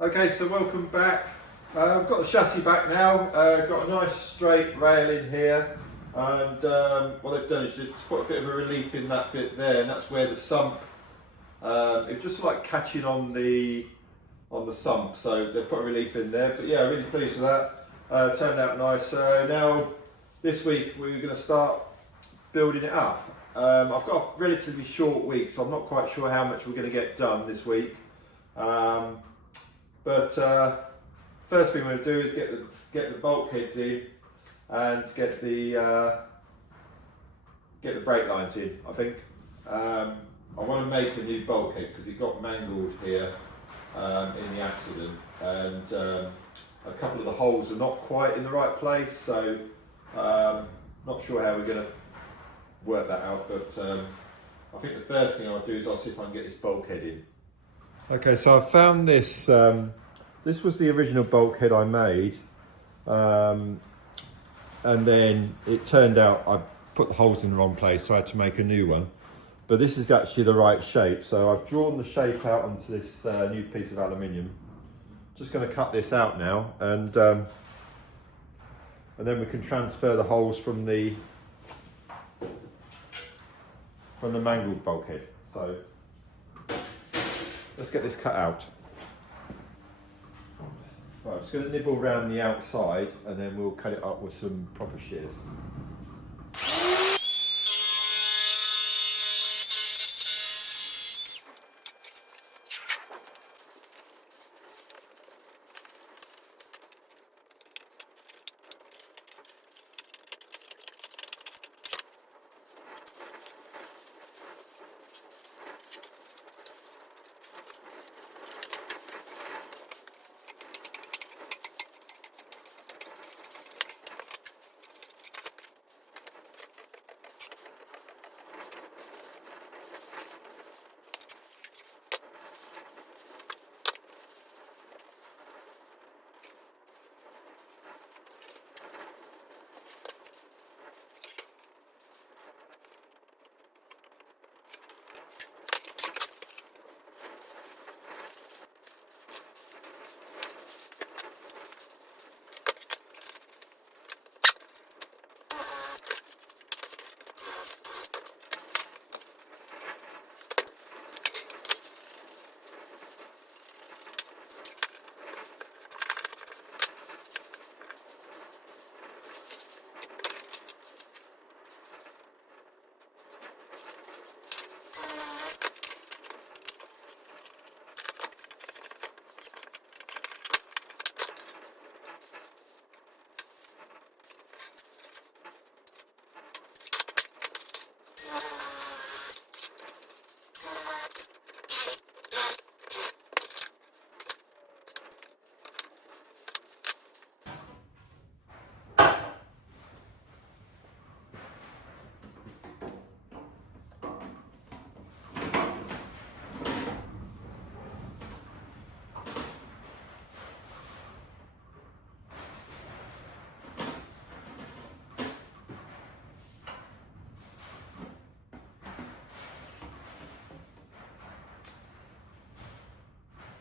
Okay, so welcome back. I've got the chassis back now. Got a nice straight rail in here, and what they've done is just put a bit of a relief in that bit there, and that's where the sump. It's just like catching on the sump, so they've put a relief in there. But yeah, really pleased with that. Turned out nice. So now this week we're going to start building it up. I've got a relatively short week, so I'm not quite sure how much we're going to get done this week. But first thing we're going to do is get the bulkheads in and get the brake lines in. I think I want to make a new bulkhead because it got mangled here in the accident, and a couple of the holes are not quite in the right place. So not sure how we're going to work that out. But I think the first thing I'll do is I'll see if I can get this bulkhead in. Okay, so I've found this. This was the original bulkhead I made, and then it turned out I put the holes in the wrong place, so I had to make a new one. But this is actually the right shape, so I've drawn the shape out onto this new piece of aluminium. Just going to cut this out now, and then we can transfer the holes from the mangled bulkhead. So let's get this cut out. Right, I'm just going to nibble around the outside and then we'll cut it up with some proper shears.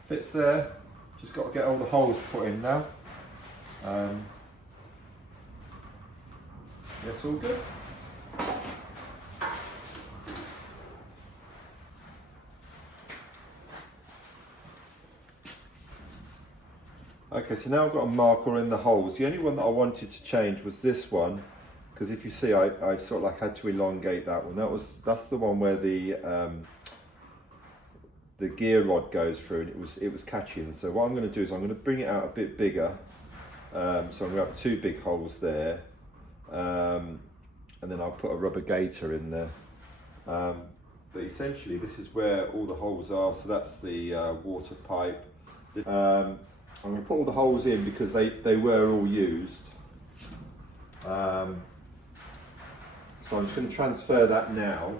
Fits there, just got to get all the holes put in now. Yes, all good. Okay, so now I've got a marker in the holes. The only one that I wanted to change was this one, because if you see I sort of like had to elongate that one. That's the one where the gear rod goes through, and it was catching. So what I'm going to do is I'm going to bring it out a bit bigger. So I'm going to have two big holes there, and then I'll put a rubber gaiter in there. But essentially this is where all the holes are. So that's the water pipe. I'm going to put all the holes in because they were all used. So I'm just going to transfer that now.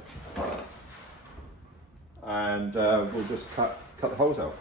And we'll just cut the holes out.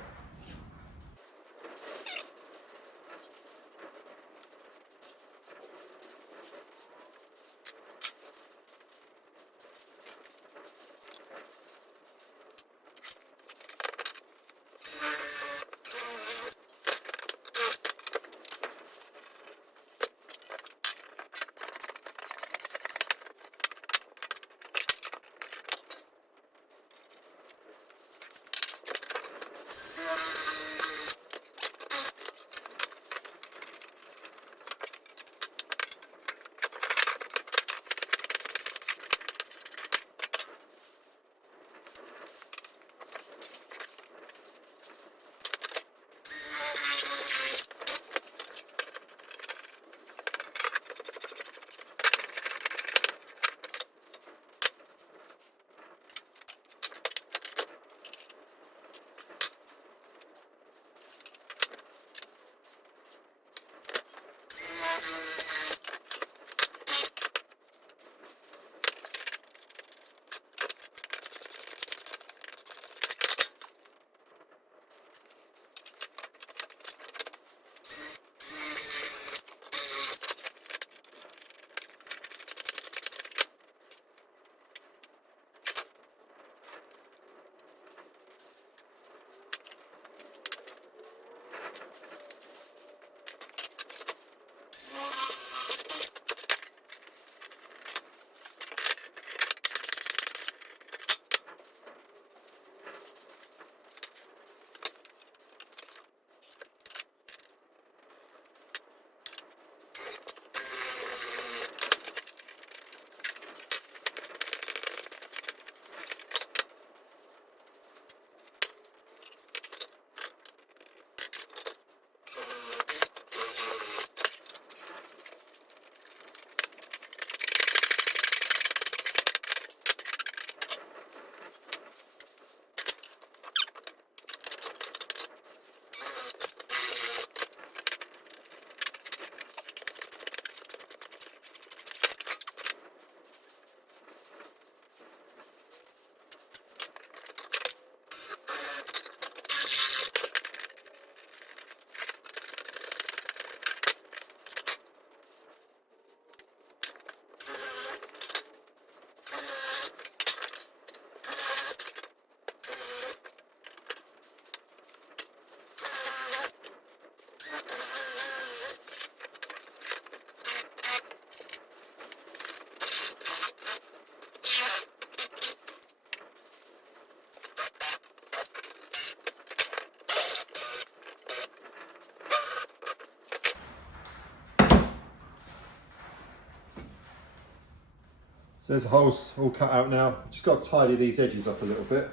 So there's the holes all cut out now. Just got to tidy these edges up a little bit.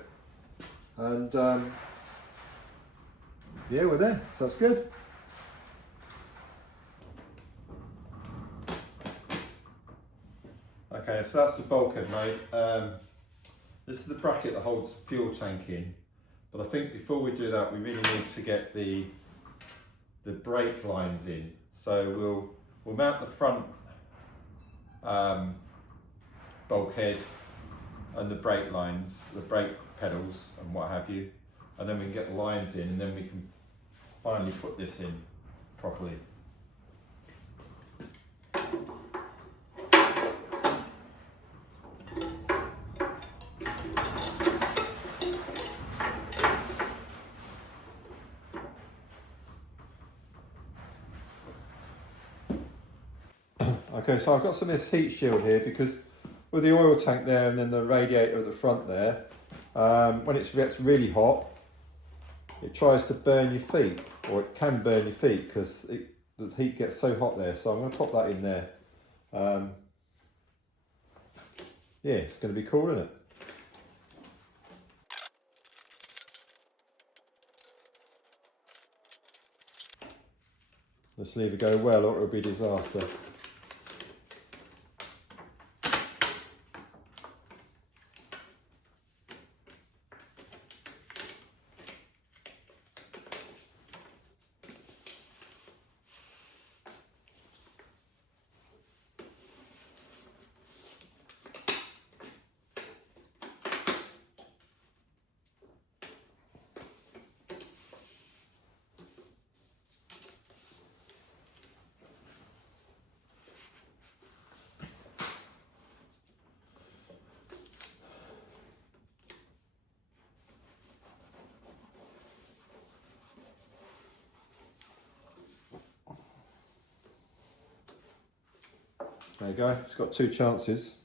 And yeah, we're there, so that's good. Okay, so that's the bulkhead made. This is the bracket that holds the fuel tank in. But I think before we do that, we really need to get the brake lines in. So we'll mount the front bulkhead and the brake lines, the brake pedals and what have you, and then we can get the lines in, and then we can finally put this in properly. Okay, so I've got some of this heat shield here because with the oil tank there and then the radiator at the front there, when it gets really hot, it tries to burn your feet, or it can burn your feet because the heat gets so hot there. So I'm going to pop that in there. Yeah, it's going to be cool, isn't it? Let's leave it go well or it'll be a disaster. There you go, it's got 2 chances.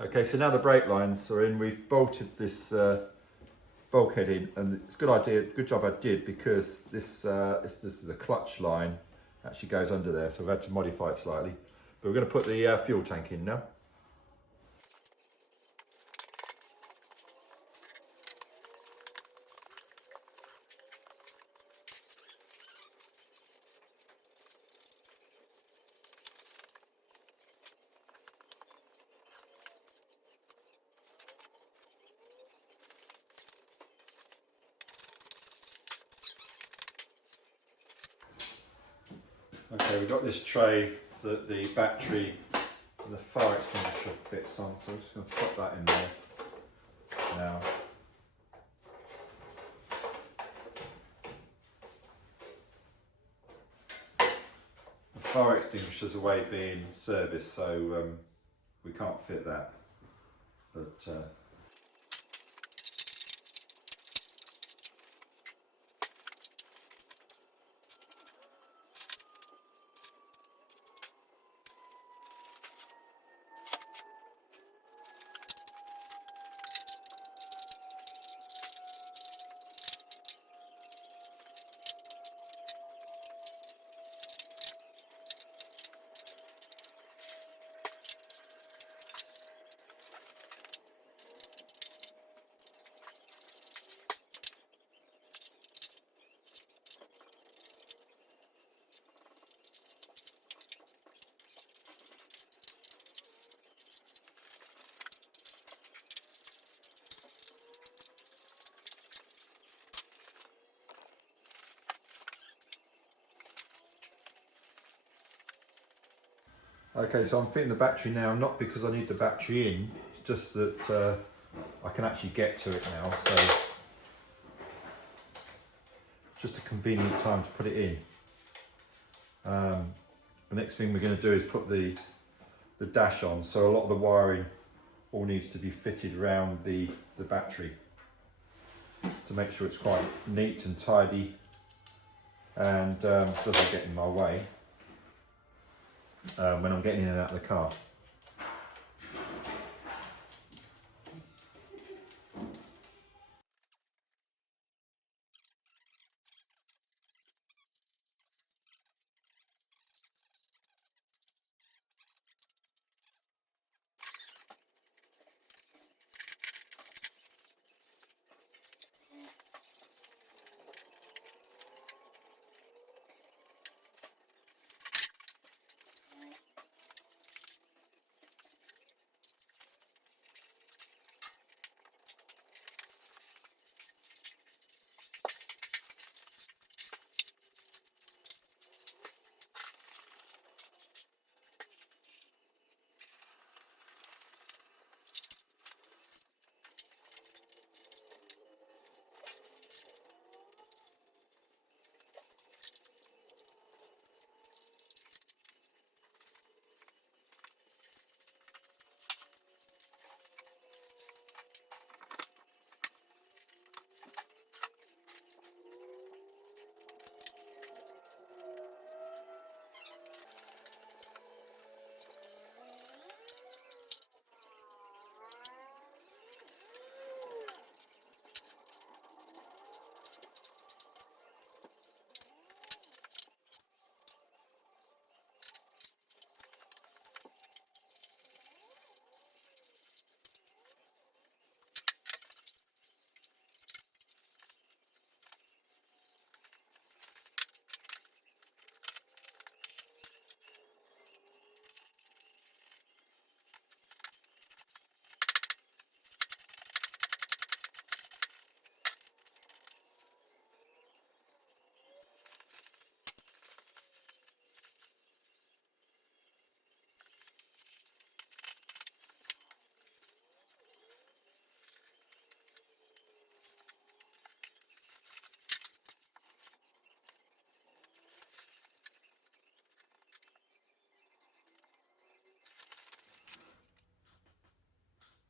Okay, so now the brake lines are in. We've bolted this bulkhead in, and it's a good idea, good job I did, because this is the clutch line actually goes under there, so we've had to modify it slightly. But we're going to put the fuel tank in now. Okay, we've got this tray that the battery and the fire extinguisher fits on, so I'm just going to pop that in there now. The fire extinguisher's away being serviced, so we can't fit that. But okay, so I'm fitting the battery now, not because I need the battery in, it's just that I can actually get to it now, so it's just a convenient time to put it in. The next thing we're going to do is put the dash on, so a lot of the wiring all needs to be fitted around the battery to make sure it's quite neat and tidy and doesn't get in my way when I'm getting in and out of the car.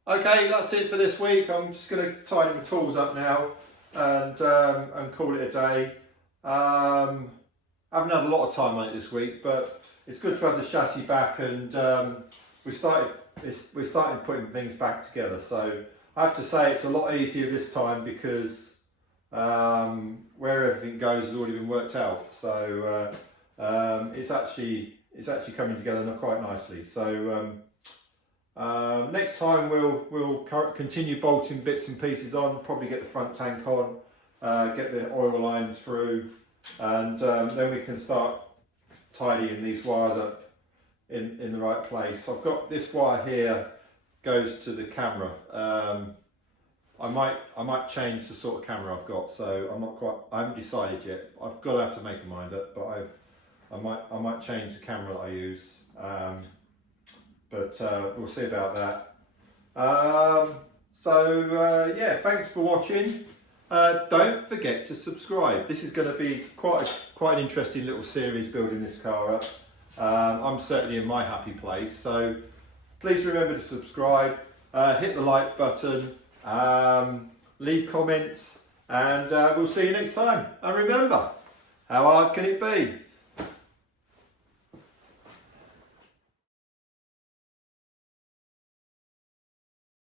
Okay, that's it for this week. I'm just going to tidy my tools up now and call it a day. I haven't had a lot of time on it this week, but it's good to have the chassis back, and we started we're starting putting things back together. So I have to say it's a lot easier this time because where everything goes has already been worked out. So it's actually coming together quite nicely. So next time we'll continue bolting bits and pieces on. Probably get the front tank on, get the oil lines through, and then we can start tidying these wires up in the right place. I've got this wire here goes to the camera. I might change the sort of camera I've got, so I haven't decided yet. I've got to have to make a mind up, but I might change the camera that I use. But we'll see about that. Yeah, thanks for watching. Don't forget to subscribe. This is going to be quite an interesting little series building this car up. I'm certainly in my happy place, so please remember to subscribe, hit the like button, leave comments, and we'll see you next time. And remember, how hard can it be?